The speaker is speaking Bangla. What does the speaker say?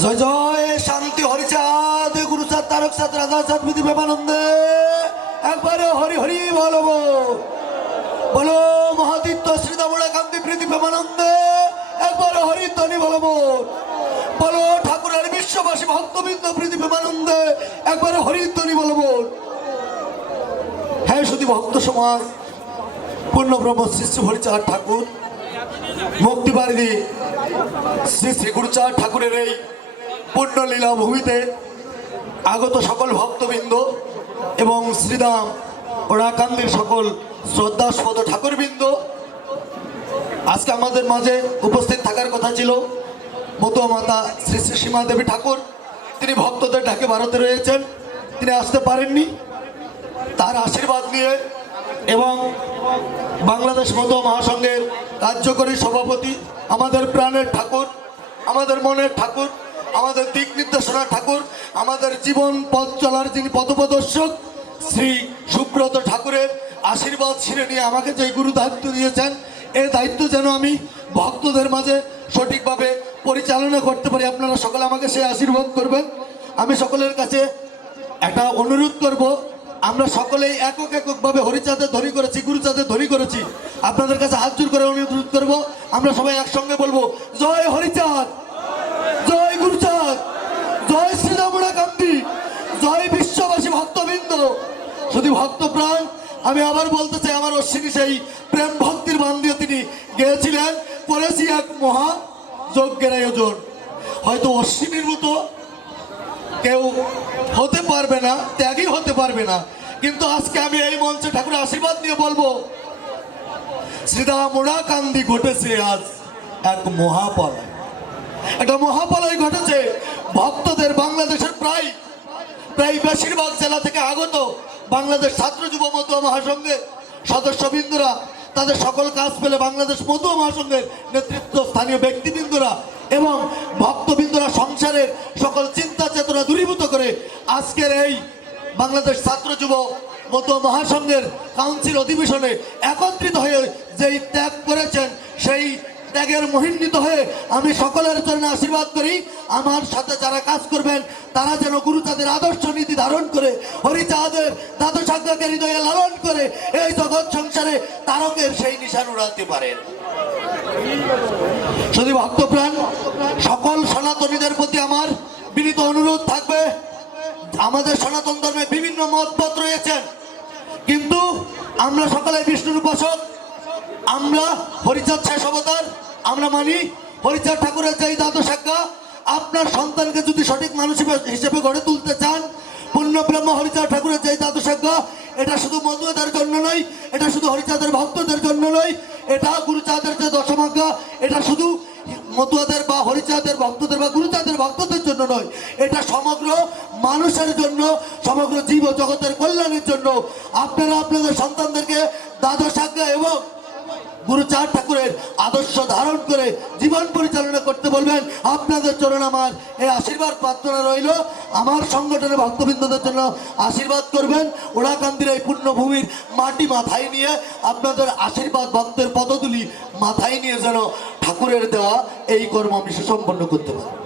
জয় জয়, শান্তি, হরিচাঁদ গুরুচাঁদ তারক চাঁদ রাজা চাঁদ বিধি প্রেমানন্দে। একবারে হরি হরি বলো বলো মহাদিত্য শ্রীদামুড়া কান্তি প্রীতি প্রেমানন্দে। একবারে হরি ধ্বনি বলো বলো, ঠাকুরের বিশ্ববাসী, ভক্তবৃন্দ, প্রীতি প্রেমানন্দে। একবারে হরি ধ্বনি বলো হ্যাঁ শুধু ভক্ত সমাজ, পূর্ণব্রহ্ম শ্রী হরিচাঁদ ঠাকুর মুক্তিবাড়ি শ্রী শ্রী গুরুচাঁদ ঠাকুরের এই পুণ্যলীলা ভূমিতে আগত সকল ভক্তবৃন্দ এবং শ্রীদাম ওরাকান্দির সকল শ্রদ্ধাস্পদ ঠাকুরবৃন্দ, আজকে আমাদের মাঝে উপস্থিত থাকার কথা ছিল মতুয়া মাতা শ্রী শ্রী সীমা দেবী ঠাকুর। তিনি ভক্তদের ডাকে ভারতে রয়েছেন। তিনি আসতে পারেননি। তার আশীর্বাদ নিয়ে এবং বাংলাদেশ মতুয়া মহাসংঘের কার্যকরী সভাপতি, আমাদের প্রাণের ঠাকুর, আমাদের মনের ঠাকুর আমাদের দিক নির্দেশনা ঠাকুর, আমাদের জীবন পথ চলার যিনি পথপ্রদর্শক, শ্রী সুব্রত ঠাকুরের আশীর্বাদ ছিঁড়ে নিয়ে আমাকে যে গুরু দায়িত্ব দিয়েছেন এই দায়িত্ব যেন আমি ভক্তদের মাঝে সঠিকভাবে পরিচালনা করতে পারি। আপনারা সকলে আমাকে সেই আশীর্বাদ করবেন। আমি সকলের কাছে একটা অনুরোধ করব, আমরা সকলেই একক এককভাবে হরিচাঁদের ধরি করেছি, গুরুচাঁদের ধরি করেছি। আপনাদের কাছে হাত জোর করে অনুরোধ করব, আমরা সবাই একসঙ্গে বলব, জয় হরিচাঁদ জয় গুরুচাঁদ জয় শ্রীরামুড়া কান্তি জয় বিশ্ববাসী ভক্তবৃন্দ শুধু ভক্ত প্রাণ আমি আবার বলতে চাই, আমার অশ্বিনী সেই প্রেম ভক্তির বান দিয়ে তিনি গেয়েছিলেন। করেছি এক মহা যজ্ঞের আয়োজন। হয়তো অশ্বিনীর মতো কেউ হতে পারবে না ত্যাগই হতে পারবে না। কিন্তু আজকে আমি এই মঞ্চে ঠাকুরের আশীর্বাদ নিয়ে বলব শ্রীদামোড়া কান্দি ঘটেছে আজ এক মহাপলয়। একটা মহাপলয় ঘটেছে, ভক্তদের বাংলাদেশের প্রায় প্রায় বেশিরভাগ জেলা থেকে আগত বাংলাদেশ ছাত্র যুব মতুয়া মহাসংঘের সদস্যবৃন্দরা, তাদের সকল কাজ পেলে বাংলাদেশ মতুয়া মহাসংঘের নেতৃত্ব স্থানীয় ব্যক্তিবৃন্দরা এবং ভক্তবৃন্দরা সংসারের সকল চিন্তা চেতনা দূরীভূত করে আজকের এই বাংলাদেশ ছাত্র যুব মতুয়া মহাসংঘের কাউন্সিল অধিবেশনে একত্রিত হয়ে যেই ত্যাগ করেছেন, সেই ত্যাগের মহিন্বিত হয়ে আমি সকলের জন্য আশীর্বাদ করি। আমার সাথে যারা কাজ করবেন, তারা যেন গুরু তাদের আদর্শ নীতি ধারণ করে, হরিচাঁদের দ্বাদশাজ্ঞাকে হৃদয়ে লালন করে এই জগৎ সংসারে তারকের সেই নিশান উড়াতে পারেন। শুধু ভক্তপ্রাণ, সকল সনাতনীদের প্রতি আমার বিনীত অনুরোধ থাকবে। আমাদের সনাতন ধর্মে বিভিন্ন মতপথ রয়েছেন কিন্তু আমরা সকলে বিষ্ণুর উপাসক। আমরা হরিচাঁদ শেষ অবতার, আমরা মানি হরিচাঁদ ঠাকুরের যে দ্বাদশ আজ্ঞা, আপনার সন্তানকে যদি সঠিক মানুষ হিসেবে- গড়ে তুলতে চান পূর্ণ ব্রহ্ম হরিচাঁদ ঠাকুরের যে দ্বাদশ আজ্ঞা, এটা শুধু মধুদের জন্য নয়, এটা শুধু হরিচাঁদের ভক্তদের জন্য নয়, এটা গুরুচাঁদের যে দশমাজ্ঞা এটা শুধু মতুয়াদের বা হরিচাঁদের ভক্তদের বা গুরুচাঁদের ভক্তদের জন্য নয়, এটা সমগ্র মানুষের জন্য, সমগ্র জীব জগতের কল্যাণের জন্য। আপনারা আপনাদের সন্তানদেরকে দ্বাদশ আজ্ঞা এবং গুরু চাঁদ ঠাকুরের আদর্শ ধারণ করে জীবন পরিচালনা করতে বলবেন। আপনাদের চরণ আমার। এই আশীর্বাদ প্রার্থনা রইল। আমার সংগঠনের ভক্তবৃন্দদের জন্য আশীর্বাদ করবেন। ওড়াকান্দির এই পূর্ণভূমির মাটি মাথায় নিয়ে আপনাদের আশীর্বাদ ভক্তের পদতুলি মাথায় নিয়ে যেন ঠাকুরের দেওয়া এই কর্ম আমি সম্পন্ন করতে পারি।